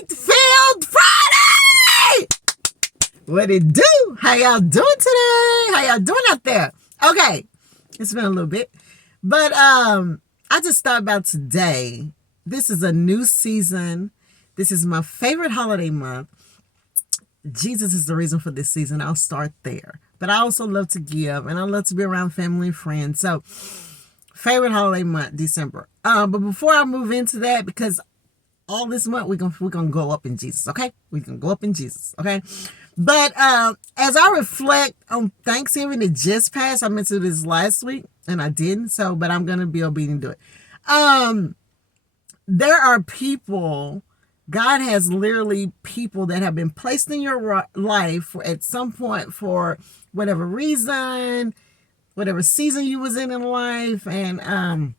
Faith-Filled Friday! What it do? How y'all doing today? How y'all doing out there? Okay, it's been a little bit. But I just thought about today. This is a new season. This is my favorite holiday month. Jesus is the reason for this season. I'll start there. But I also love to give, and I love to be around family and friends. So, favorite holiday month, December. But before I move into that, because all this month we're gonna go up in Jesus, okay? We can go up in Jesus, okay? But as I reflect on Thanksgiving that just passed, I meant to do this last week and I didn't. So, but I'm gonna be obedient to it. There are people. God has literally people that have been placed in your life at some point for whatever reason, whatever season you was in life. And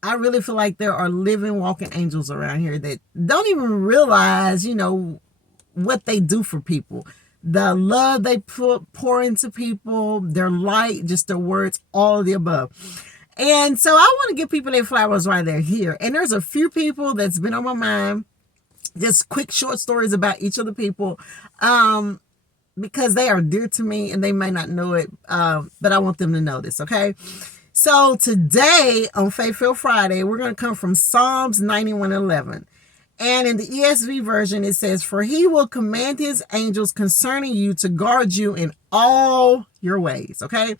I really feel like there are living, walking angels around here that don't even realize, what they do for people. The love they pour into people, their light, just their words, all of the above. And so I want to give people their flowers while they're here. And there's a few people that's been on my mind. Just quick short stories about each of the people, because they are dear to me and they may not know it, but I want them to know this, okay? So today on Faith-Filled Friday, we're going to come from Psalms 91:11. And in the ESV version, it says, "For he will command his angels concerning you to guard you in all your ways," okay?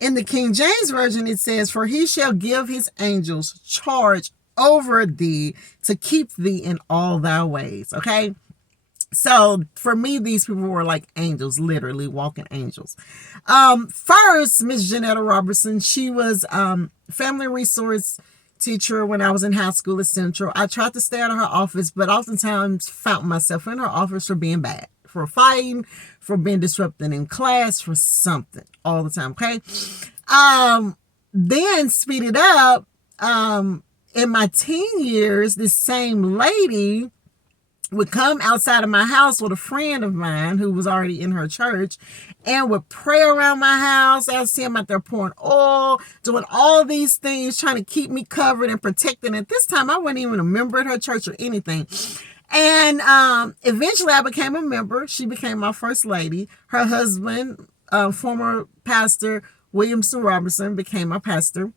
In the King James version, it says, "For he shall give his angels charge over thee to keep thee in all thy ways," okay? So for me, these people were like angels, literally walking angels. First, Miss Janetta Robertson, she was family resource teacher when I was in high school at Central. I tried to stay out of her office, but oftentimes found myself in her office for being bad, for fighting, for being disrupting in class, for something all the time, okay? Then speed it up, in my teen years, this same lady would come outside of my house with a friend of mine who was already in her church and would pray around my house. I would see him out there pouring oil, doing all these things, trying to keep me covered and protected. At this time, I wasn't even a member at her church or anything. And eventually I became a member. She became my first lady. Her husband, former pastor Williamson Robertson, became my pastor.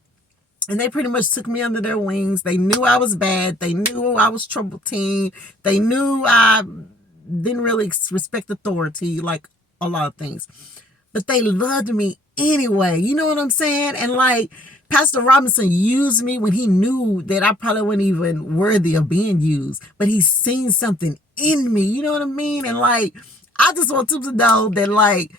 And they pretty much took me under their wings. They knew I was bad. They knew I was trouble teen. They knew I didn't really respect authority, like a lot of things. But they loved me anyway. You know what I'm saying? And like Pastor Robinson used me when he knew that I probably wasn't even worthy of being used. But he seen something in me. You know what I mean? And like, I just want them to know that like,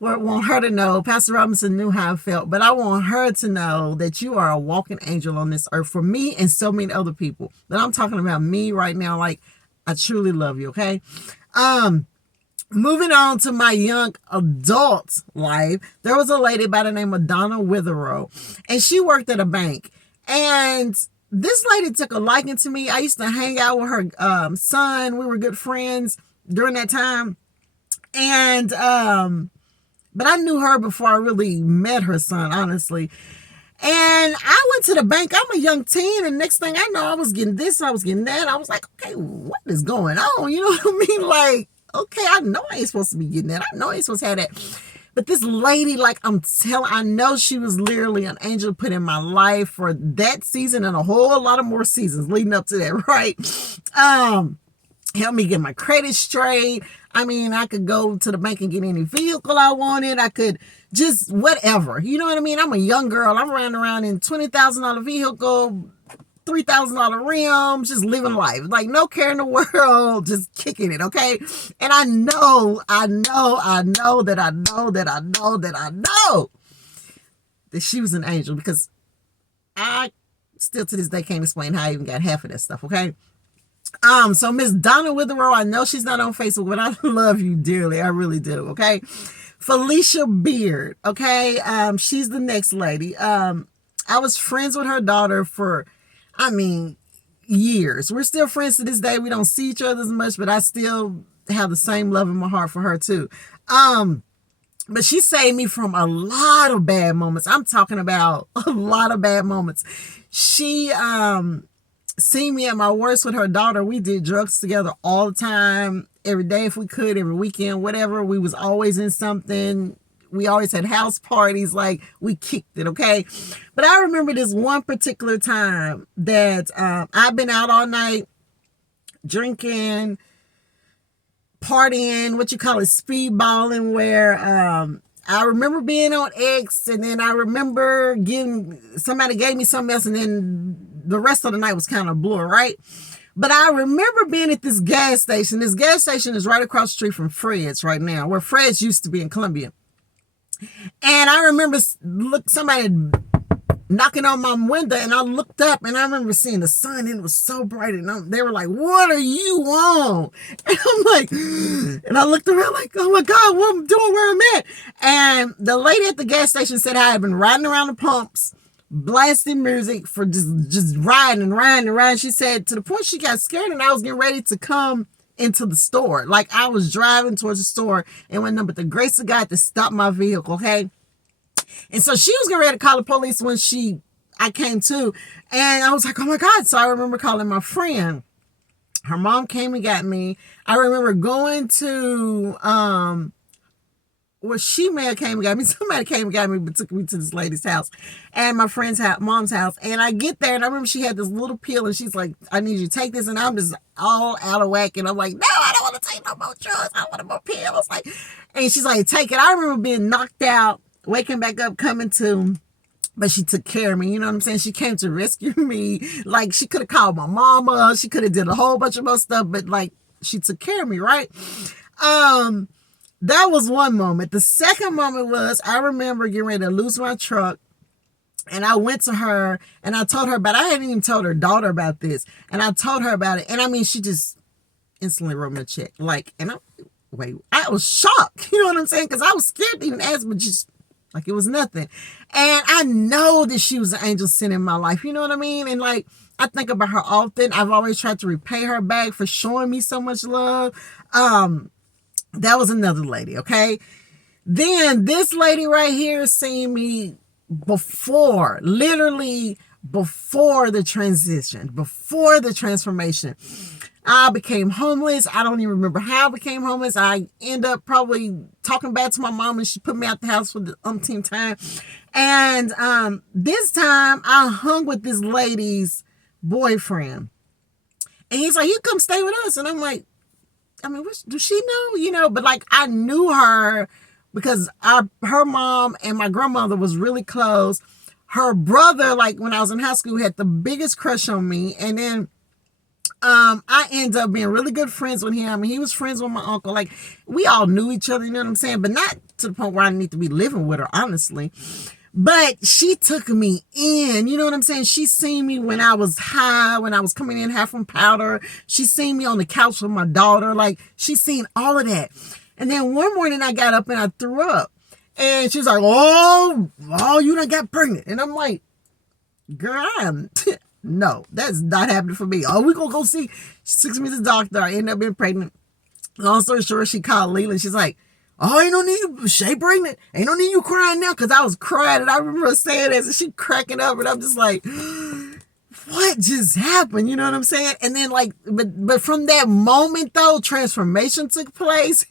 want her to know, Pastor Robinson knew how I felt, but I want her to know that you are a walking angel on this earth for me and so many other people. But I'm talking about me right now. Like, I truly love you, okay? Moving on to my young adult life, there was a lady by the name of Donna Witherow, and she worked at a bank. And this lady took a liking to me. I used to hang out with her son. We were good friends during that time. And but I knew her before I really met her son, honestly. And I went to the bank. I'm a young teen, and next thing I know, I was getting this, I was getting that. I was like, okay, what is going on? You know what I mean? Like, okay, I know I ain't supposed to be getting that. I know I ain't supposed to have that. But this lady, like I know she was literally an angel put in my life for that season and a whole lot of more seasons leading up to that, right? Help me get my credit straight. I mean, I could go to the bank and get any vehicle I wanted. I could just whatever. You know what I mean? I'm a young girl. I'm running around in $20,000 vehicle, $3,000 rims, just living life. Like no care in the world, just kicking it, okay? And I know that she was an angel, because I still to this day can't explain how I even got half of that stuff, okay? So Miss Donna Witherow, I know she's not on Facebook, but I love you dearly. I really do. Okay. Felicia Beard. Okay. She's the next lady. I was friends with her daughter for, years. We're still friends to this day. We don't see each other as much, but I still have the same love in my heart for her too. But she saved me from a lot of bad moments. I'm talking about a lot of bad moments. She seen me at my worst with her daughter. We did drugs together all the time, every day if we could, every weekend, whatever. We was always in something. We always had house parties. Like, we kicked it, okay? But I remember this one particular time that I've been out all night drinking, partying, what you call it, speedballing, where I remember being on X, and then I remember somebody gave me something else, and then the rest of the night was kind of blur, right? But I remember being at this gas station. This gas station is right across the street from Fred's right now, where Fred's used to be in Columbia. And I remember somebody knocking on my window, and I looked up, and I remember seeing the sun, and it was so bright, and they were like, "What are you on?" And I'm like, and I looked around like, "Oh my God, what I'm doing, where I'm at?" And the lady at the gas station said I had been riding around the pumps, blasting music for just riding and riding and riding. She said to the point she got scared, and I was getting ready to come into the store. Like, I was driving towards the store, and went up with the grace of God to stop my vehicle, okay? And so she was getting ready to call the police when I came to, and I was like, "Oh my God." So I remember calling my friend. Her mom came and got me. I remember going to, well, she may have came and got me. Somebody came and got me, but took me to this lady's house and my friend's mom's house. And I get there, and I remember she had this little pill, and she's like, "I need you to take this." And I'm just all out of whack. And I'm like, "No, I don't want to take no more drugs. I want more pills." Like, and she's like, "Take it." I remember being knocked out, waking back up, coming to, but she took care of me. You know what I'm saying? She came to rescue me. Like, she could have called my mama. She could have did a whole bunch of more stuff, but like, she took care of me, right? That was one moment. The second moment was, I remember getting ready to lose my truck, and I went to her, and I told her about it. I hadn't even told her daughter about this, and I told her about it. And I mean, she just instantly wrote me a check. Like, and I was shocked. You know what I'm saying? Because I was scared to even ask, but just like, it was nothing. And I know that she was an angel sent in my life. You know what I mean? And like, I think about her often. I've always tried to repay her back for showing me so much love. That was another lady, okay? Then this lady right here seen me before, literally before the transition, before the transformation. I became homeless. I don't even remember how I became homeless. I end up probably talking back to my mom, and she put me out the house for the umpteenth time. And this time I hung with this lady's boyfriend. And he's like, "You come stay with us." And I'm like, I mean, does she know? You know, but like, I knew her because her mom and my grandmother was really close. Her brother, like, when I was in high school, had the biggest crush on me. And then I ended up being really good friends with him. He was friends with my uncle. Like, we all knew each other, you know what I'm saying? But not to the point where I need to be living with her, honestly. But she took me in, you know what I'm saying? She seen me when I was high, when I was coming in half from powder. She seen me on the couch with my daughter. Like, she seen all of that. And then one morning I got up and I threw up. And she was like, "Oh, you done got pregnant." And I'm like, "Girl, no, that's not happening for me. Oh, we gonna go see." She took me to the doctor. I ended up being pregnant. Long story short, she called Leland. She's like, "Oh, ain't no need you, Shay pregnant. Ain't no need you crying now." Because I was crying, and I remember her saying this, and she cracking up, and I'm just like, what just happened? You know what I'm saying? And then, like, but from that moment, though, transformation took place.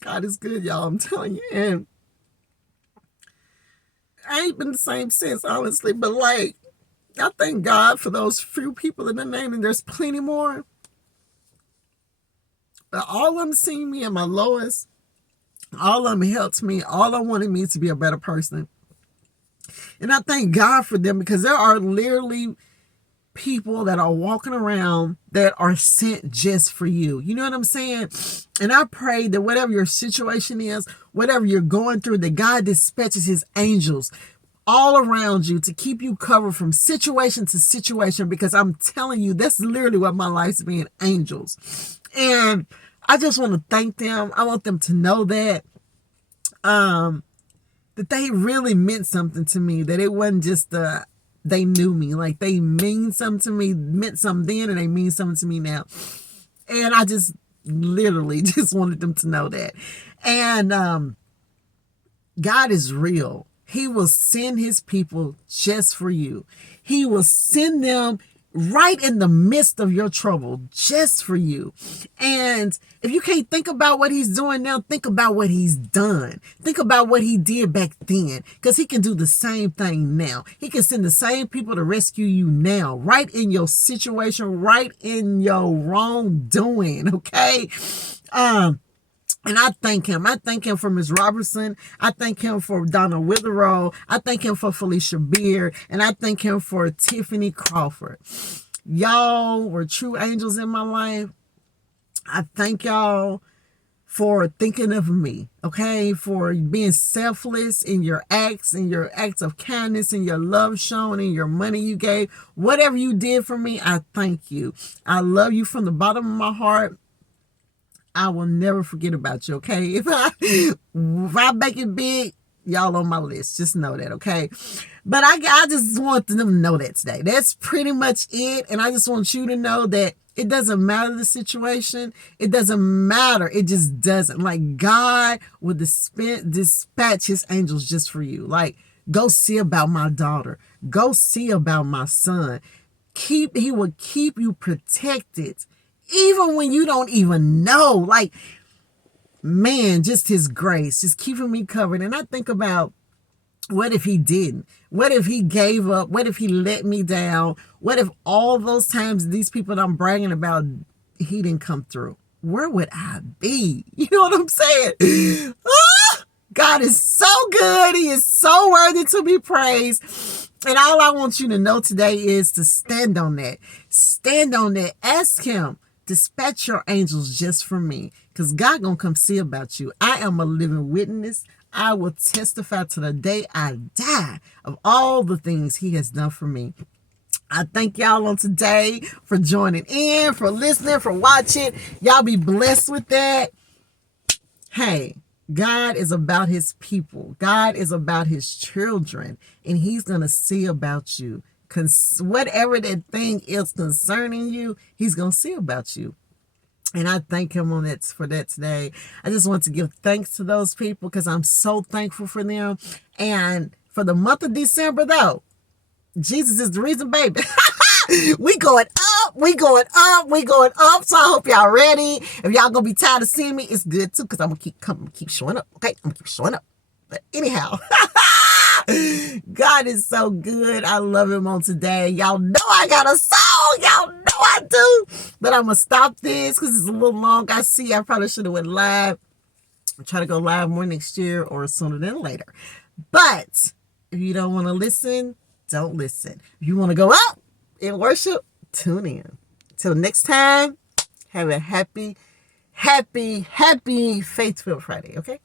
God is good, y'all. I'm telling you. And I ain't been the same since, honestly. But, like, I thank God for those few people in the name, and there's plenty more. But all of them seen me at my lowest. All of them helped me. All of them wanted me to be a better person. And I thank God for them, because there are literally people that are walking around that are sent just for you. You know what I'm saying? And I pray that whatever your situation is, whatever you're going through, that God dispatches his angels all around you to keep you covered from situation to situation, because I'm telling you, that's literally what my life's been, angels. And I just want to thank them. I want them to know that that they really meant something to me, that it wasn't just they knew me. Like, they mean something to me, meant something then, and they mean something to me now. And I just literally just wanted them to know that. And God is real. He will send his people just for you. He will send them right in the midst of your trouble just for you. And if you can't think about what he's doing now, think about what he's done. Think about what he did back then, because he can do the same thing now. He can send the same people to rescue you now, right in your situation, right in your wrongdoing. Okay. And I thank him. I thank him for Ms. Robertson. I thank him for Donna Witherow. I thank him for Felicia Beard. And I thank him for Tiffany Crawford. Y'all were true angels in my life. I thank y'all for thinking of me, okay? For being selfless in your acts of kindness, and your love shown, and your money you gave. Whatever you did for me, I thank you. I love you from the bottom of my heart. I will never forget about you, okay? If I make it big, y'all on my list. Just know that, okay? But I just want them to know that today. That's pretty much it. And I just want you to know that it doesn't matter the situation. It doesn't matter. It just doesn't. Like, God will dispatch his angels just for you. Like, go see about my daughter. Go see about my son. He will keep you protected, even when you don't even know. Like, man, just his grace, just keeping me covered. And I think about, what if he didn't? What if he gave up? What if he let me down? What if all those times these people that I'm bragging about, he didn't come through? Where would I be? You know what I'm saying? God is so good. He is so worthy to be praised. And all I want you to know today is to stand on that. Stand on that. Ask him, dispatch your angels just for me, because God gonna come see about you. I am a living witness. I will testify to the day I die of all the things he has done for me. I thank y'all on today for joining in, for listening, for watching. Y'all be blessed with that. Hey, God is about his people. God is about his children, and he's going to see about you. Whatever that thing is concerning you, he's going to see about you. And I thank him on it for that today. I just want to give thanks to those people, because I'm so thankful for them. And for the month of December, though, Jesus is the reason, baby. We going up, we going up, we going up. So I hope y'all ready. If y'all gonna be tired of seeing me, it's good too, because I'm gonna keep showing up. Okay, I'm gonna keep showing up. But anyhow, God is so good. I love him on today. Y'all know I got a song. Y'all know I do. But I'm gonna stop this because it's a little long. I probably should have went live. I'm trying to go live more next year or sooner than later. But if you don't want to listen, don't listen. If you want to go up in worship, tune in. Till next time, have a happy, happy, happy Faith-Filled Friday, okay?